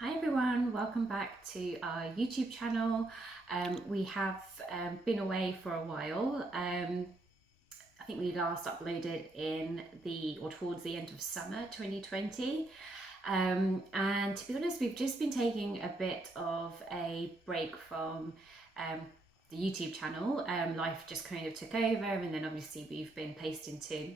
Hi everyone, welcome back to our YouTube channel. We have been away for a while. I think we last uploaded towards the end of summer 2020. And to be honest, we've just been taking a bit of a break from the YouTube channel. Life just kind of took over, and then obviously we've been placed into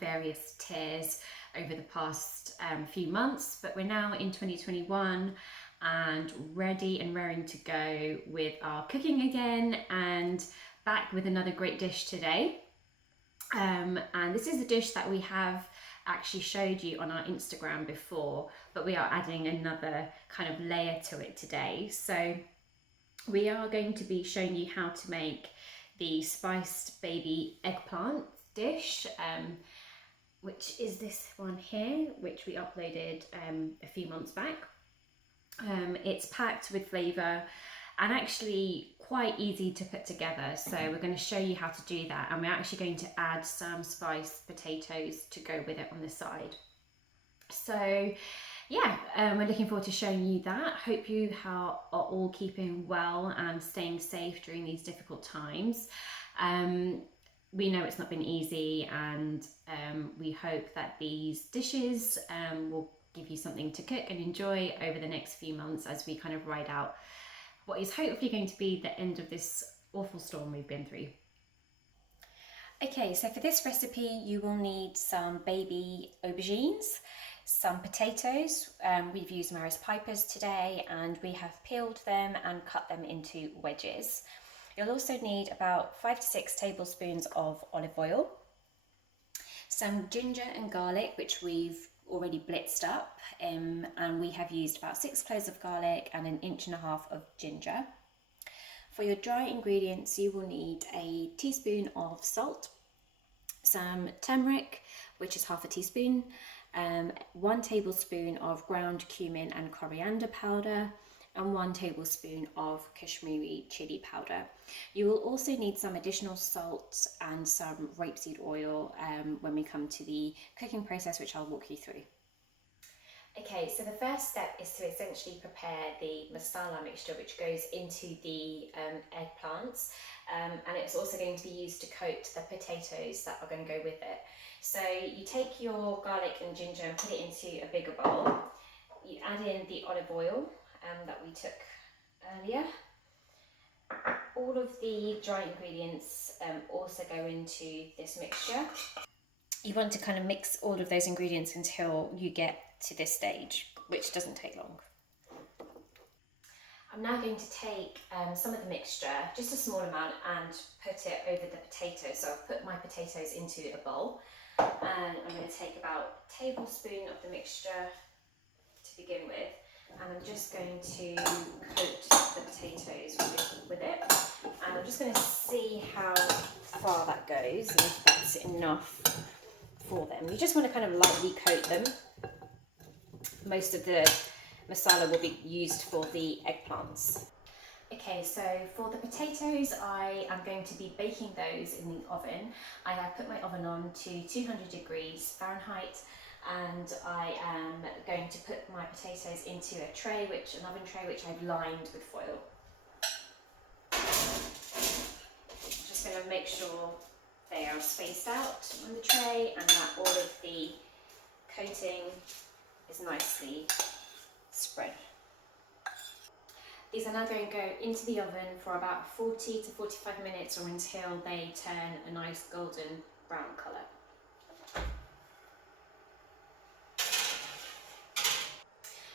various tiers over the past few months, but we're now in 2021 and ready and raring to go with our cooking again, and back with another great dish today. And this is a dish that we have actually showed you on our Instagram before, but we are adding another kind of layer to it today. So we are going to be showing you how to make the spiced baby eggplant dish, which is this one here, which we uploaded a few months back. It's packed with flavour and actually quite easy to put together. So we're going to show you how to do that, and we're actually going to add some spiced potatoes to go with it on the side. So yeah, we're looking forward to showing you that. Hope you are all keeping well and staying safe during these difficult times. We know it's not been easy, and we hope that these dishes will give you something to cook and enjoy over the next few months as we kind of ride out what is hopefully going to be the end of this awful storm we've been through. Okay, so for this recipe you will need some baby aubergines, some potatoes. We've used Maris Pipers today, and we have peeled them and cut them into wedges. You'll also need about 5 to 6 tablespoons of olive oil, some ginger and garlic, which we've already blitzed up, and we have used about 6 cloves of garlic and 1.5 inches of ginger. For your dry ingredients, you will need a teaspoon of salt, some turmeric, which is half a teaspoon, 1 tablespoon of ground cumin and coriander powder, and 1 tablespoon of Kashmiri chili powder. You will also need some additional salt and some rapeseed oil when we come to the cooking process, which I'll walk you through. Okay, so the first step is to essentially prepare the masala mixture, which goes into the eggplants, and it's also going to be used to coat the potatoes that are going to go with it. So you take your garlic and ginger and put it into a bigger bowl. You add in the olive oil that we took earlier. All of the dry ingredients also go into this mixture. You want to kind of mix all of those ingredients until you get to this stage, which doesn't take long. I'm now going to take some of the mixture, just a small amount, and put it over the potatoes. So I've put my potatoes into a bowl, and I'm going to take about a tablespoon of the mixture to begin with, and I'm just going to coat the potatoes with it, and I'm just going to see how far that goes and if that's enough for them. You just want to kind of lightly coat them. Most of the masala will be used for the eggplants. Okay, so for the potatoes, I am going to be baking those in the oven. I have put my oven on to 200 degrees Fahrenheit, and I am going to put my potatoes into an oven tray which I've lined with foil. Just going to make sure they are spaced out on the tray and that all of the coating is nicely spread. These are now going to go into the oven for about 40 to 45 minutes, or until they turn a nice golden brown colour.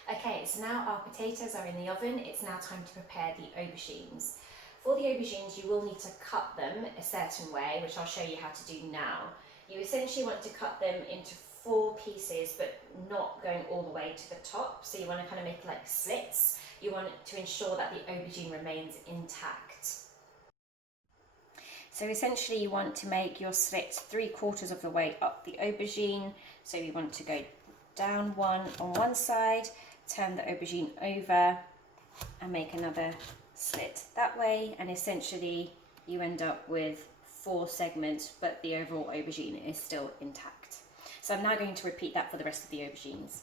Okay, so now our potatoes are in the oven. It's now time to prepare the aubergines. For the aubergines, you will need to cut them a certain way, which I'll show you how to do now. You essentially want to cut them into 4 pieces, but not going all the way to the top. So you want to kind of make like slits. You want to ensure that the aubergine remains intact. So essentially you want to make your slits 3/4 of the way up the aubergine. So you want to go down one on one side, turn the aubergine over and make another slit that way, and essentially you end up with 4 segments, but the overall aubergine is still intact. So I'm now going to repeat that for the rest of the aubergines.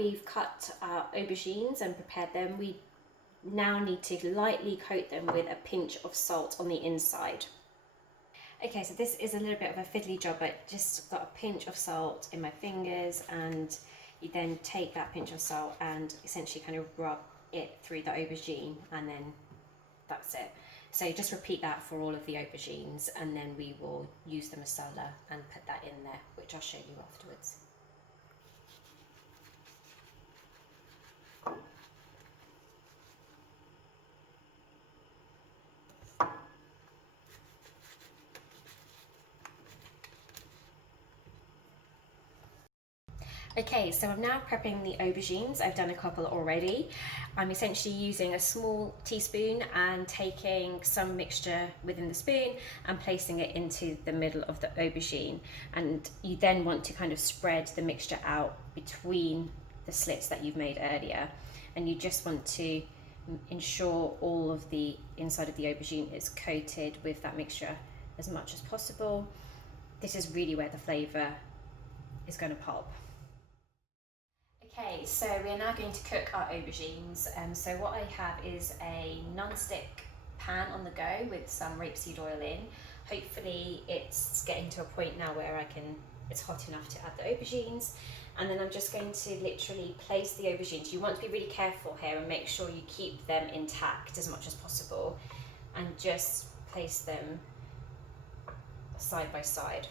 we've cut our aubergines and prepared them, we now need to lightly coat them with a pinch of salt on the inside. Okay, so this is a little bit of a fiddly job, but just got a pinch of salt in my fingers, and you then take that pinch of salt and essentially kind of rub it through the aubergine, and then that's it. So just repeat that for all of the aubergines, and then we will use the masala and put that in there, which I'll show you afterwards. Okay, so I'm now prepping the aubergines. I've done a couple already. I'm essentially using a small teaspoon and taking some mixture within the spoon and placing it into the middle of the aubergine. And you then want to kind of spread the mixture out between the slits that you've made earlier. And you just want to ensure all of the inside of the aubergine is coated with that mixture as much as possible. This is really where the flavour is going to pop. Okay, so we're now going to cook our aubergines. So what I have is a non-stick pan on the go with some rapeseed oil in. Hopefully it's getting to a point now where it's hot enough to add the aubergines. And then I'm just going to literally place the aubergines. You want to be really careful here and make sure you keep them intact as much as possible. And just place them side by side.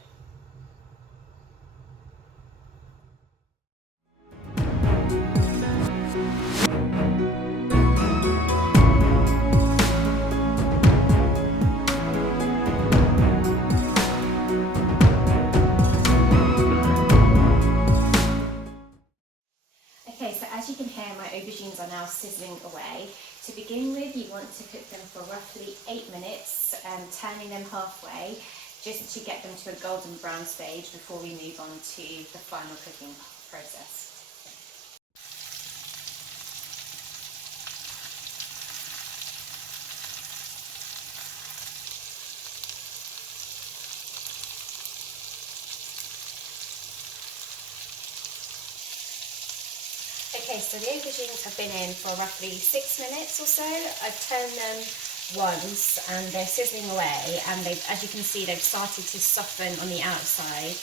Okay, so as you can hear, my aubergines are now sizzling away. To begin with, you want to cook them for roughly 8 minutes, turning them halfway, just to get them to a golden brown stage before we move on to the final cooking process. Okay, so the aubergines have been in for roughly 6 minutes or so. I've turned them once and they're sizzling away, and as you can see, they've started to soften on the outside.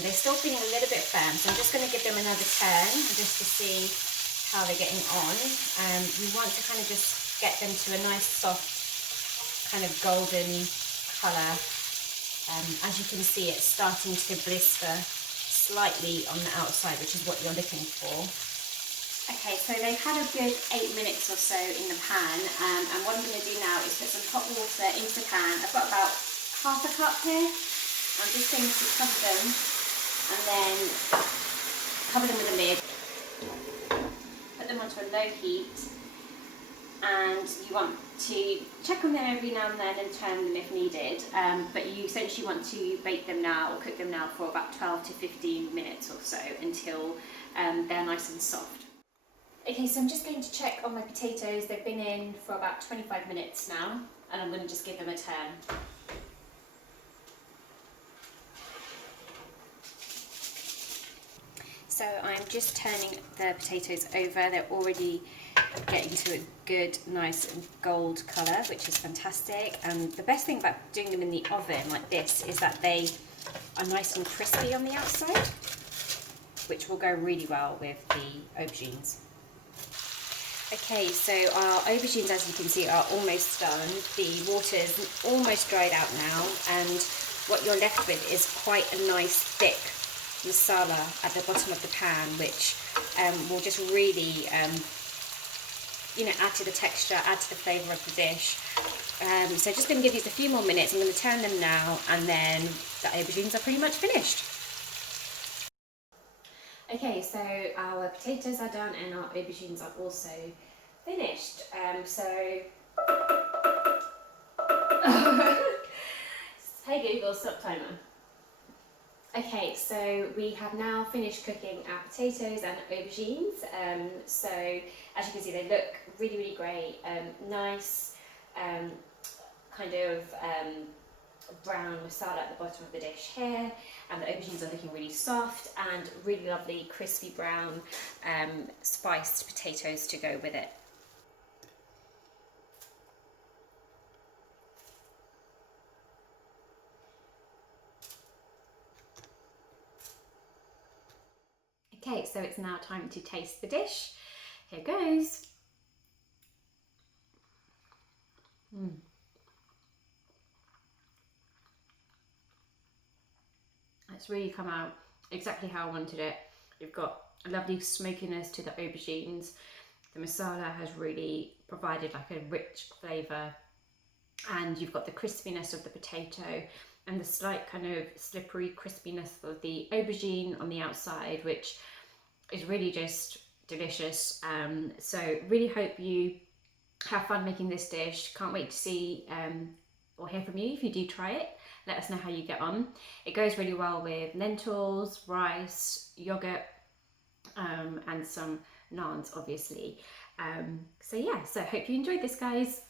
They're still feeling a little bit firm, so I'm just going to give them another turn just to see how they're getting on. We want to kind of just get them to a nice soft kind of golden colour. As you can see, it's starting to blister slightly on the outside, which is what you're looking for. Okay, so they've had a good 8 minutes or so in the pan, and what I'm going to do now is put some hot water into the pan. I've got about half a cup here. I'm just going to cover them and then cover them with a lid. Put them onto a low heat, and you want to check on them every now and then and turn them if needed, but you essentially want to bake them now or cook them now for about 12 to 15 minutes or so until they're nice and soft. Okay, so I'm just going to check on my potatoes. They've been in for about 25 minutes now, and I'm going to just give them a turn. So I'm just turning the potatoes over. They're already getting to a good, nice gold colour, which is fantastic. And the best thing about doing them in the oven like this is that they are nice and crispy on the outside, which will go really well with the aubergines. Okay, so our aubergines, as you can see, are almost done. The water's almost dried out now, and what you're left with is quite a nice thick masala at the bottom of the pan, which will just really add to the texture, add to the flavour of the dish. So just going to give these a few more minutes. I'm going to turn them now, and then the aubergines are pretty much finished. Okay, so our potatoes are done and our aubergines are also finished. Hey Google, stop timer. Okay, so we have now finished cooking our potatoes and aubergines. So as you can see, they look really, really great. Nice, kind of brown masala at the bottom of the dish here, and the aubergines are looking really soft, and really lovely crispy brown spiced potatoes to go with it. Okay, so it's now time to taste the dish. Here goes. It's really come out exactly how I wanted it. You've got a lovely smokiness to the aubergines. The masala has really provided like a rich flavour, and you've got the crispiness of the potato and the slight kind of slippery crispiness of the aubergine on the outside, which is really just delicious. So really hope you have fun making this dish. Can't wait to see or hear from you if you do try it. Let us know how you get on. It goes really well with lentils, rice, yogurt, and some naans, obviously. So yeah, so hope you enjoyed this, guys.